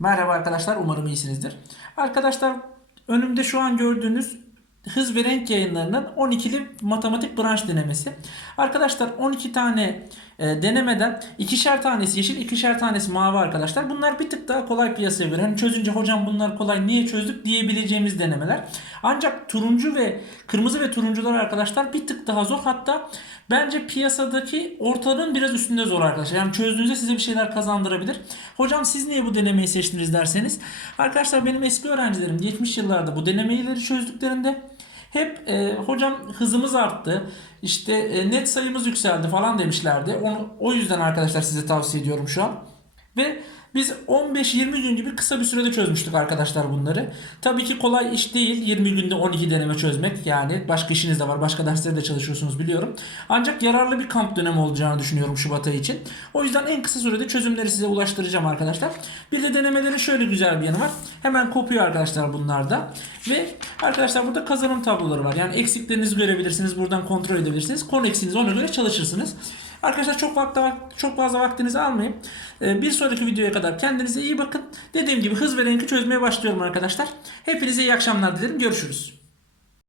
Merhaba arkadaşlar, umarım iyisinizdir. Arkadaşlar, önümde şu an gördüğünüz hız ve renk yayınlarının 12'li matematik branş denemesi. Arkadaşlar 12 tane e, denemeden ikişer tanesi yeşil, ikişer tanesi mavi arkadaşlar. Bunlar bir tık daha kolay piyasaya göre. Hani çözünce hocam bunlar kolay niye çözdük diyebileceğimiz denemeler. Ancak turuncu ve kırmızı ve turuncular arkadaşlar bir tık daha zor. Hatta bence piyasadaki ortalığın biraz üstünde zor arkadaşlar. Yani çözdüğünüzde size bir şeyler kazandırabilir. Hocam siz niye bu denemeyi seçtiniz derseniz. Arkadaşlar benim eski öğrencilerim 70 yıllarda bu denemeleri çözdüklerinde hep e, hocam hızımız arttı. İşte e, net sayımız yükseldi falan demişlerdi. Onu o yüzden arkadaşlar size tavsiye ediyorum şu an. Ve biz 15-20 gün gibi kısa bir sürede çözmüştük arkadaşlar bunları. Tabii ki kolay iş değil 20 günde 12 deneme çözmek. Yani başka işiniz de var, başka derslerde çalışıyorsunuz biliyorum. Ancak yararlı bir kamp dönemi olacağını düşünüyorum Şubat ayı için. O yüzden en kısa sürede çözümleri size ulaştıracağım arkadaşlar. Bir de denemelerin şöyle güzel bir yanı var. Hemen kopuyor arkadaşlar bunlarda. Ve arkadaşlar burada kazanım tabloları var. Yani eksiklerinizi görebilirsiniz. Buradan kontrol edebilirsiniz. Konu eksiğinizi ona göre çalışırsınız. Arkadaşlar çok vakti çok fazla vaktinizi almayayım. Ee, Bir sonraki videoya kadar kendinize iyi bakın. Dediğim gibi hız ve renki çözmeye başlıyorum arkadaşlar. Hepinize iyi akşamlar dilerim. Görüşürüz.